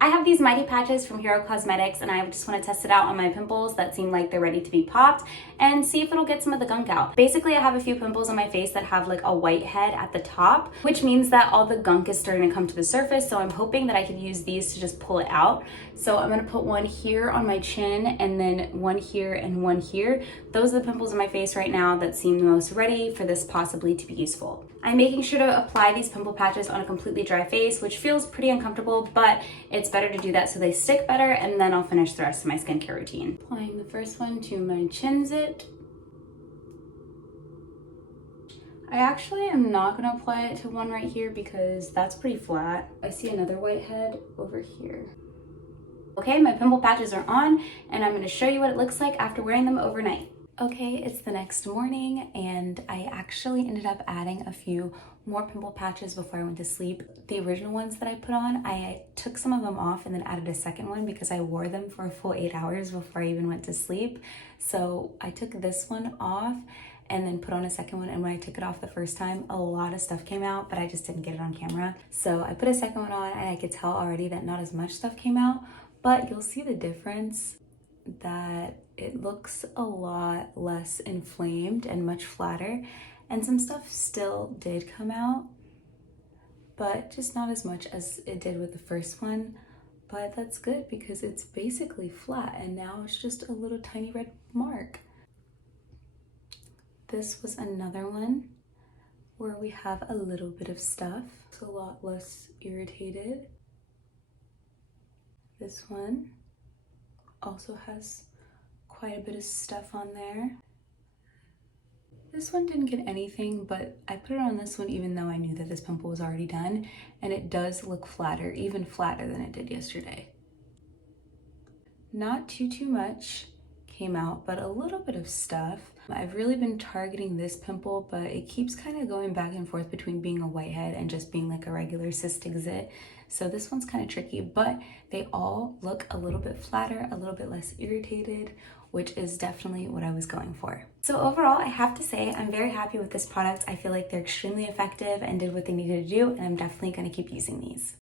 I have these Mighty patches from Hero Cosmetics and I just want to test it out on my pimples that seem like they're ready to be popped and see if it'll get some of the gunk out. Basically, I have a few pimples on my face that have like a white head at the top, which means that all the gunk is starting to come to the surface. So I'm hoping that I could use these to just pull it out. So I'm going to put one here on my chin and then one here and one here. Those are the pimples on my face right now that seem the most ready for this possibly to be useful. I'm making sure to apply these pimple patches on a completely dry face, which feels pretty uncomfortable, but it's better to do that so they stick better, and then I'll finish the rest of my skincare routine. Applying the first one to my chin zit. I actually am not gonna apply it to one right here because that's pretty flat. I see another white head over here. Okay, my pimple patches are on, and I'm gonna show you what it looks like after wearing them overnight. Okay, it's the next morning and I actually ended up adding a few more pimple patches before I went to sleep. The original ones that I put on, I took some of them off and then added a second one because I wore them for a full 8 hours before I even went to sleep. So I took this one off and then put on a second one, and when I took it off the first time, a lot of stuff came out, but I just didn't get it on camera. So I put a second one on and I could tell already that not as much stuff came out, but you'll see the difference that it looks a lot less inflamed and much flatter, and some stuff still did come out, but just not as much as it did with the first one. But that's good because it's basically flat and now it's just a little tiny red mark. This was another one where we have a little bit of stuff. It's a lot less irritated. This one also has quite a bit of stuff on there. This one didn't get anything, but I put it on this one even though I knew that this pimple was already done, and it does look flatter, even flatter than it did yesterday. Not too much came out, but a little bit of stuff. I've really been targeting this pimple, but it keeps kind of going back and forth between being a whitehead and just being like a regular cystic zit. So this one's kind of tricky, but they all look a little bit flatter, a little bit less irritated, which is definitely what I was going for. So overall, I have to say I'm very happy with this product. I feel like they're extremely effective and did what they needed to do, and I'm definitely going to keep using these.